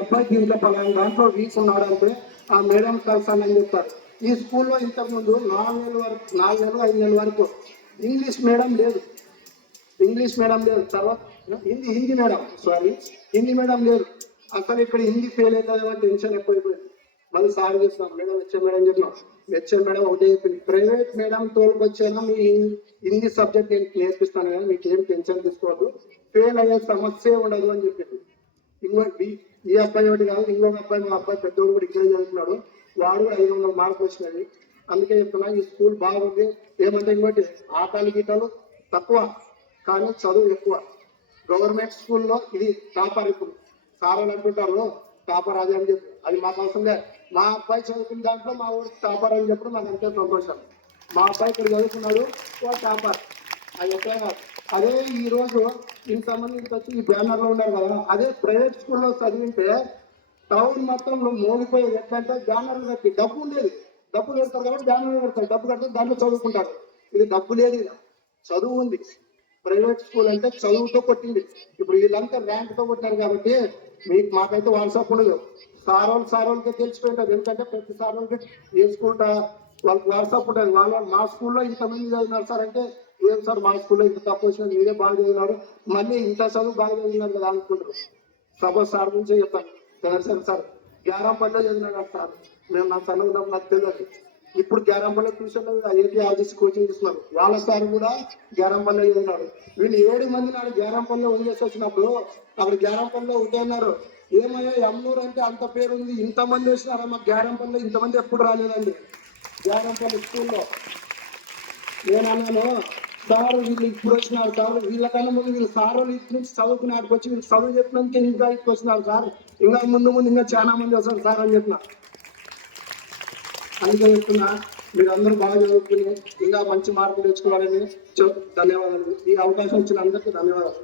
అబ్బాయి దీంట్లో పలానా దాంట్లో వీక్ ఉన్నాడు అంటే ఆ మేడం కలిసాను అని చెప్తారు. ఈ స్కూల్లో ఇంతకుముందు 4 నెలలు 5 నెలల వరకు ఇంగ్లీష్ మీడియం లేదు. తర్వాత హిందీ మేడం లేదు. అసలు ఇక్కడ హిందీ ఫెయిల్ అవుతుంది టెన్షన్ ఎక్కువైపోయింది. మళ్ళీ సార్ చేస్తాం మేడం మేడం చెప్పినాం. మేడం ఒకటే చెప్పింది, ప్రైవేట్ మేడం తోలుకొచ్చేనా మీ హిందీ సబ్జెక్ట్ నేను నేర్పిస్తాను కానీ మీకు ఏం టెన్షన్ తీసుకోవద్దు, ఫెయిల్ అయ్యే సమస్య ఉండదు అని చెప్పింది. ఇంకోటి ఈ అబ్బాయి ఒకటి కాదు, ఇంకొక అబ్బాయి మా అబ్బాయి పెద్దోడు కూడా ఇక్కడే చదువుతున్నాడు, వాడు కూడా 500 మార్కులు వచ్చినవి. అందుకే చెప్తున్నా ఈ స్కూల్ బాగుంది. ఏమంటే ఇంకోటి ఆటలు గీటాలు తక్కువ కానీ చదువు ఎక్కువ. గవర్నమెంట్ స్కూల్లో ఇది టాపర్. ఇప్పుడు సార్ అనుకుంటారు టాపర్ అదే అని చెప్పి, అది మాకు అవసరం లేదు. మా అబ్బాయి చదువుకున్న దాంట్లో మా ఊరికి టాపర్ అని చెప్పడం మాకు అంతే సంతోషం. మా అబ్బాయి ఇక్కడ చదువుకున్నాడు, వాడు టాపర్. అది ఎట్లా కాదు. అదే ఈ రోజు ఇంతమంది వచ్చి ఈ బ్యానర్లో ఉన్నారు కదా, అదే ప్రైవేట్ స్కూల్లో చదివింటే టౌన్ మొత్తం మోగిపోయేది. ఎట్లంటే బ్యానర్లు కట్టి డబ్బు ఉండేది, డబ్బులు పెడతారు కాబట్టి బ్యానర్లు పెడతారు, డబ్బు కడితే దాంట్లో చదువుకుంటారు. ఇది డబ్బు లేదు, చదువు ఉంది. ప్రైవేట్ స్కూల్ అంటే చదువుతో కొట్టింది. ఇప్పుడు వీళ్ళంతా ర్యాంక్తో కొట్టారు కాబట్టి మాకైతే వాట్సాప్ ఉండదు. సారోళ్ళకి తెలిసిపోయింటారు. ఎందుకంటే ప్రతి సారోళ్ళకి ఏ స్కూల్ వాళ్ళకి వాట్సాప్ ఉంటుంది. మా స్కూల్లో ఇంతమంది చదివినారు సార్ అంటే, ఏం సార్ మా స్కూల్లో ఇంత తక్కువ వచ్చినా మీరే బాగా చదివినారు, మళ్ళీ ఇంత చదువు బాగా చదివినారు కదా అనుకుంటారు. సపోజ్ సార్ నుంచే చెప్తాను, సార్ గ్యారంపల్లిలో చదివినాడు సార్, నేను నా చదువు నాకు తెలియదు. ఇప్పుడు గ్యారంపల్లి ట్యూషన్ ఏపీ ఆర్జీసీ కోచింగ్ ఇస్తున్నారు, వాళ్ళ సార్ కూడా గ్యారంపల్లి చదివినాడు. వీళ్ళు 7 మంది నాడు గ్యారంపల్లిలో వదిలేసి వచ్చినప్పుడు అక్కడ గ్యారంపల్లిలో ఉంటున్నారు. ఏమయ్యా ఎమ్మూరు అంటే అంత పేరు ఉంది, ఇంతమంది వచ్చినారా మాకు గ్యారంపల్లిలో ఇంతమంది ఎప్పుడు రాలేదండి. గ్యారంపల్లి స్కూల్లో నేను అన్నాను, సార్ వీళ్ళు ఇప్పుడు వచ్చినారు సార్, వీళ్ళకన్నా ముందు వీళ్ళు సార్ వాళ్ళు ఇటు నుంచి చదువుకుని ఆడికి వచ్చి వీళ్ళు చదువు చెప్పినందుకే ఇంకా ఇటు వచ్చినారు సార్, ఇంకా ముందు ఇంకా చాలా మంది వస్తారు సార్ అని చెప్పిన. అందుకే చెప్తున్నా, మీరందరూ బాగా చదువుకుని ఇంకా మంచి మార్కులు తెచ్చుకోవాలని ధన్యవాదాలు. ఈ అవకాశం ఇచ్చిన అందరికీ ధన్యవాదాలు.